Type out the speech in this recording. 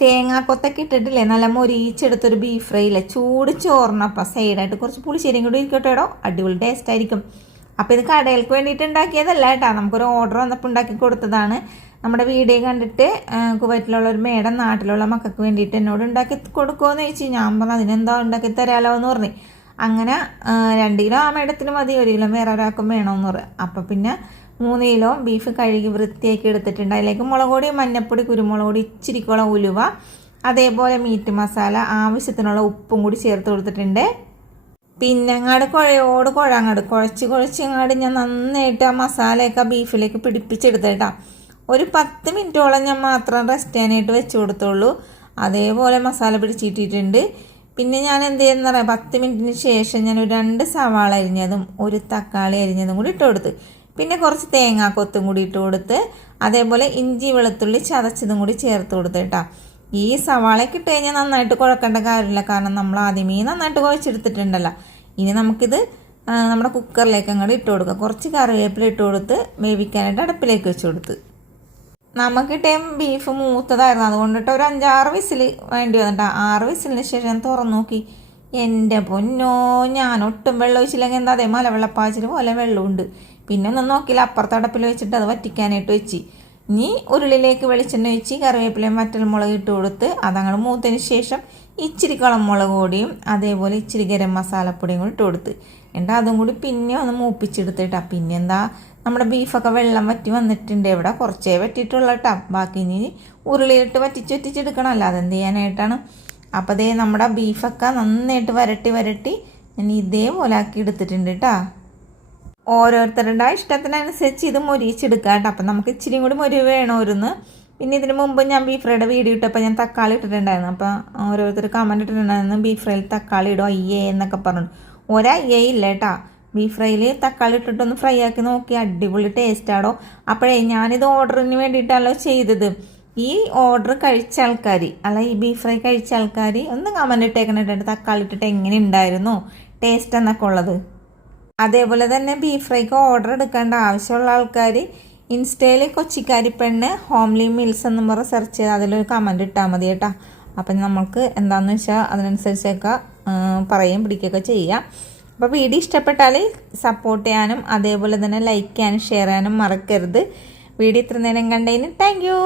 തേങ്ങാക്കൊത്തൊക്കെ ഇട്ടിട്ടില്ലേ നല്ല മൊരിച്ചെടുത്തൊരു beef fry ഇല്ലേ, ചൂട് ചോറിനപ്പം സൈഡായിട്ട് കുറച്ച് പുളിശ്ശേരിയും കൂടി ഇരിക്കട്ടെ കേട്ടോ, അടിപൊളി ടേസ്റ്റ് ആയിരിക്കും. അപ്പോൾ ഇത് കടയിലേക്ക് വേണ്ടിയിട്ട് ഉണ്ടാക്കിയതല്ല കേട്ടോ, നമുക്കൊരു ഓർഡർ വന്നപ്പോൾ ഉണ്ടാക്കി കൊടുത്തതാണ്. നമ്മുടെ വീഡിയോ കണ്ടിട്ട് കുവൈറ്റിലുള്ള ഒരു മേഡം നാട്ടിലുള്ള മക്കൾക്ക് വേണ്ടിയിട്ട് എന്നോട് ഉണ്ടാക്കി കൊടുക്കുമെന്ന് ചോദിച്ചു. ഞാൻ പറഞ്ഞു അതിനെന്താ ഉണ്ടാക്കി തരാമല്ലോ എന്ന് പറഞ്ഞു. അങ്ങനെ 2 കിലോ ആ മേഡത്തിന് മതി, 1 കിലോ വേറെ ഒരാൾക്കും വേണമെന്ന് പറഞ്ഞു. അപ്പം പിന്നെ 3 കിലോ ബീഫ് കഴുകി വൃത്തിയാക്കി എടുത്തിട്ടുണ്ട്. അതിലേക്ക് മുളക് പൊടി, മഞ്ഞൾപ്പൊടി, കുരുമുളക് പൊടി, ഇച്ചിരിക്കോളം ഉലുവ, അതേപോലെ മീറ്റ് മസാല, ആവശ്യത്തിനുള്ള ഉപ്പും കൂടി ചേർത്ത് കൊടുത്തിട്ടുണ്ട്. പിന്നെ അങ്ങാട് അങ്ങോട്ട് കുഴച്ച് ഞാൻ നന്നായിട്ട് ആ മസാലയൊക്കെ ബീഫിലേക്ക് പിടിപ്പിച്ചെടുത്തേട്ടാ. ഒരു 10 മിനിറ്റോളം ഞാൻ മാത്രം റെസ്റ്റ് ചെയ്യാനായിട്ട് വെച്ച് കൊടുത്തുള്ളൂ. അതേപോലെ മസാല പിടിച്ചിട്ടിട്ടുണ്ട്. പിന്നെ ഞാൻ എന്ത് ചെയ്യുന്ന പറയാം, 10 മിനിറ്റിന് ശേഷം ഞാൻ ഒരു 2 സവാള അരിഞ്ഞതും 1 തക്കാളി അരിഞ്ഞതും കൂടി ഇട്ട് കൊടുത്ത്, പിന്നെ കുറച്ച് തേങ്ങാക്കൊത്തും കൂടി ഇട്ട് കൊടുത്ത്, അതേപോലെ ഇഞ്ചി വെളുത്തുള്ളി ചതച്ചതും കൂടി ചേർത്ത് കൊടുത്ത് കേട്ടോ. ഈ സവാളയൊക്കെ ഇട്ട് കഴിഞ്ഞാൽ നന്നായിട്ട് കുഴക്കേണ്ട കാര്യമില്ല, കാരണം നമ്മൾ ആദ്യമേ നന്നായിട്ട് കുഴച്ചെടുത്തിട്ടുണ്ടല്ലോ. ഇനി നമുക്കിത് നമ്മുടെ കുക്കറിലേക്ക് അങ്ങോട്ട് ഇട്ട് കൊടുക്കാം. കുറച്ച് കറിവേപ്പില ഇട്ട് കൊടുത്ത് വേവിക്കാനായിട്ട് അടുപ്പിലേക്ക് വെച്ച് കൊടുത്ത്. നമുക്കിട്ടേം ബീഫ് മൂത്തതായിരുന്നു, അതുകൊണ്ടിട്ട് ഒരു 5-6 വിസിൽ വേണ്ടി വന്നിട്ടാ. 6 വിസിലിന് ശേഷം ഞാൻ തുറന്നു നോക്കി. എൻ്റെ പൊന്നോ, ഞാൻ ഒട്ടും വെള്ളം ഒഴിച്ചില്ലെങ്കിൽ എന്താ അതേ മലവെള്ളപ്പാച്ചിൽ പോലെ വെള്ളമുണ്ട്. പിന്നെ ഒന്നും നോക്കിയില്ല, അപ്പുറത്തെ അടുപ്പിൽ വെച്ചിട്ട് അത് വറ്റിക്കാനായിട്ട് വെച്ച്. ഇനി ഉരുളിലേക്ക് വെളിച്ചെണ്ണ ഒഴിച്ച് കറിവേപ്പിലയും വറ്റൽമുളക് ഇട്ട് കൊടുത്ത് അതങ്ങനെ മൂത്തതിന് ശേഷം ഇച്ചിരി കുളമുളക് പൊടിയും അതേപോലെ ഇച്ചിരി ഗരം മസാലപ്പൊടിയും കൂടി ഇട്ട് കൊടുത്ത്. എന്നിട്ട് അതും കൂടി പിന്നെ ഒന്ന് മൂപ്പിച്ചെടുത്തിട്ടാ. പിന്നെ എന്താ നമ്മുടെ ബീഫൊക്കെ വെള്ളം വറ്റി വന്നിട്ടുണ്ട്. ഇവിടെ കുറച്ചേ വറ്റിയിട്ടുള്ള കേട്ടാ, ബാക്കി ഇനി ഉരുളിയിട്ട് വറ്റിച്ചെടുക്കണം, അല്ലാതെ എന്ത് ചെയ്യാനായിട്ടാണ്. അപ്പോൾ അതേ നമ്മുടെ ബീഫൊക്കെ നന്നായിട്ട് വരട്ടി ഞാൻ ഇതേപോലെ ആക്കി എടുത്തിട്ടുണ്ട് കേട്ടാ. ഓരോരുത്തരുടെ ഇഷ്ടത്തിനനുസരിച്ച് ഇത് മൊരിച്ചെടുക്കുക കേട്ടോ. അപ്പം നമുക്ക് ഇച്ചിരി കൂടി മൊരി വേണമായിരുന്നു. പിന്നെ ഇതിന് മുമ്പ് ഞാൻ ബീഫ് ഫ്രൈയുടെ വീഡിയോ ഇട്ടപ്പോൾ ഞാൻ തക്കാളി ഇട്ടിട്ടുണ്ടായിരുന്നു. അപ്പോൾ ഓരോരുത്തർ കമൻറ്റ് ഇട്ടിട്ടുണ്ടായിരുന്നു ബീഫ് ഫ്രൈയിൽ തക്കാളി ഇടും അയ്യേ എന്നൊക്കെ പറഞ്ഞു. ഒരയ്യേ ഇല്ല കേട്ടോ, ബീഫ് ഫ്രൈയിൽ തക്കാളി ഇട്ടിട്ടൊന്ന് ഫ്രൈ ആക്കി നോക്കി, അടിപൊളി ടേസ്റ്റാണോ. അപ്പോഴേ ഞാനിത് ഓർഡറിന് വേണ്ടിയിട്ടാണല്ലോ ചെയ്തത്. ഈ ഓർഡർ കഴിച്ച ആൾക്കാർ, അല്ല ഈ ബീഫ് ഫ്രൈ കഴിച്ച ആൾക്കാർ ഒന്ന് കമൻറ്റ് ഇട്ടേക്കണിട്ടുണ്ട് തക്കാളി ഇട്ടിട്ട് എങ്ങനെ ഉണ്ടായിരുന്നു ടേസ്റ്റ് എന്നൊക്കെ ഉള്ളത്. അതേപോലെ തന്നെ ബീഫ് ഫ്രൈക്ക് ഓർഡർ എടുക്കേണ്ട ആവശ്യമുള്ള ആൾക്കാർ ഇൻസ്റ്റയിൽ കൊച്ചിക്കാരി പെണ്ണ് ഹോംലി മീൽസ് എന്നും പറഞ്ഞ് സെർച്ച് ചെയ്ത് അതിലൊരു കമൻറ്റ് ഇട്ടാൽ മതി കേട്ടോ. അപ്പം നമുക്ക് എന്താണെന്ന് വെച്ചാൽ അതിനനുസരിച്ചൊക്കെ പിടിക്കുകയൊക്കെ ചെയ്യാം. അപ്പോൾ വീഡിയോ ഇഷ്ടപ്പെട്ടാൽ സപ്പോർട്ട് ചെയ്യാനും അതേപോലെ തന്നെ ലൈക്ക് ചെയ്യാനും ഷെയർ ചെയ്യാനും മറക്കരുത്. വീഡിയോ ഇത്ര നേരം കണ്ടതിന് താങ്ക് യു.